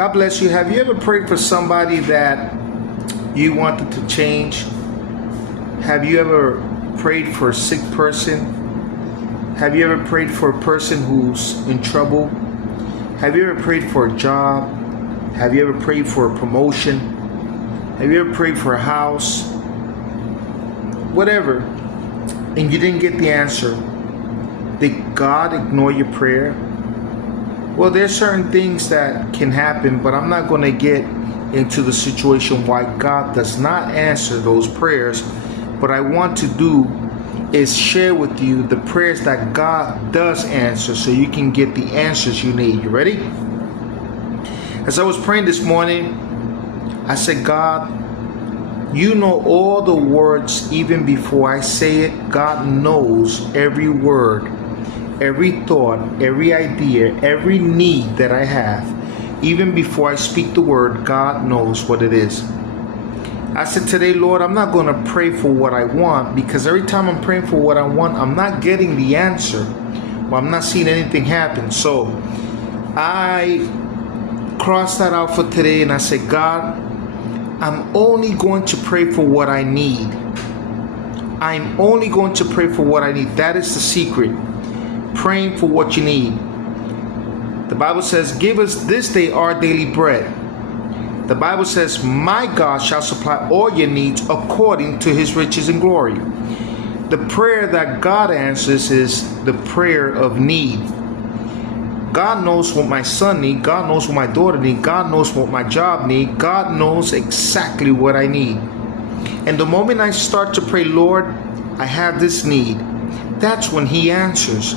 God bless you. Have you ever prayed for somebody that you wanted to change? Have you ever prayed for a sick person? Have you ever prayed for a person who's in trouble? Have you ever prayed for a job? Have you ever prayed for a promotion? Have you ever prayed for a house? Whatever, and you didn't get the answer. Did God ignore your prayer? Well, there's certain things that can happen, but I'm not going to get into the situation why God does not answer those prayers. What I want to do is share with you the prayers that God does answer so you can get the answers you need. You ready? As I was praying this morning, I said, God, you know all the words even before I say it. God knows every word, every thought, every idea, every need that I have. Even before I speak the word, God knows what it is. I said today, Lord, I'm not going to pray for what I want, because every time I'm praying for what I want, I'm not getting the answer. Well, I'm not seeing anything happen. So I crossed that out for today, and I said, God, I'm only going to pray for what I need. I'm only going to pray for what I need. That is the secret. Praying for what you need. The Bible says, give us this day our daily bread. The Bible says, my God shall supply all your needs according to his riches and glory. The prayer that God answers is the prayer of need. God knows what my son needs. God knows what my daughter needs. God knows what my job needs. God knows exactly what I need. And the moment I start to pray, Lord, I have this need, that's when he answers.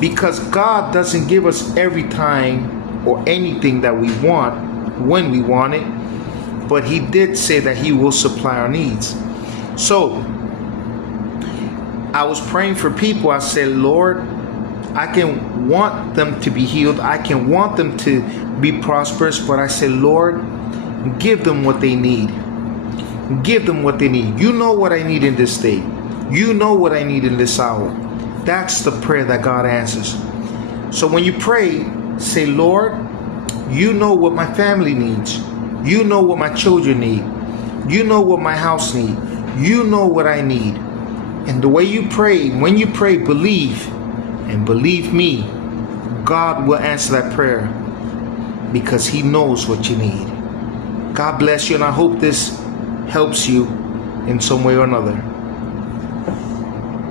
Because God doesn't give us every time or anything that we want when we want it, but he did say that he will supply our needs. So I was praying for people. I said, Lord, I can want them to be healed. I can want them to be prosperous, but I said, Lord, give them what they need. Give them what they need. You know what I need in this day. You know what I need in this hour. That's the prayer that God answers. So when you pray, say, Lord, you know what my family needs. You know what my children need. You know what my house needs. You know what I need. And the way you pray, when you pray, believe. And believe me, God will answer that prayer because he knows what you need. God bless you, and I hope this helps you in some way or another.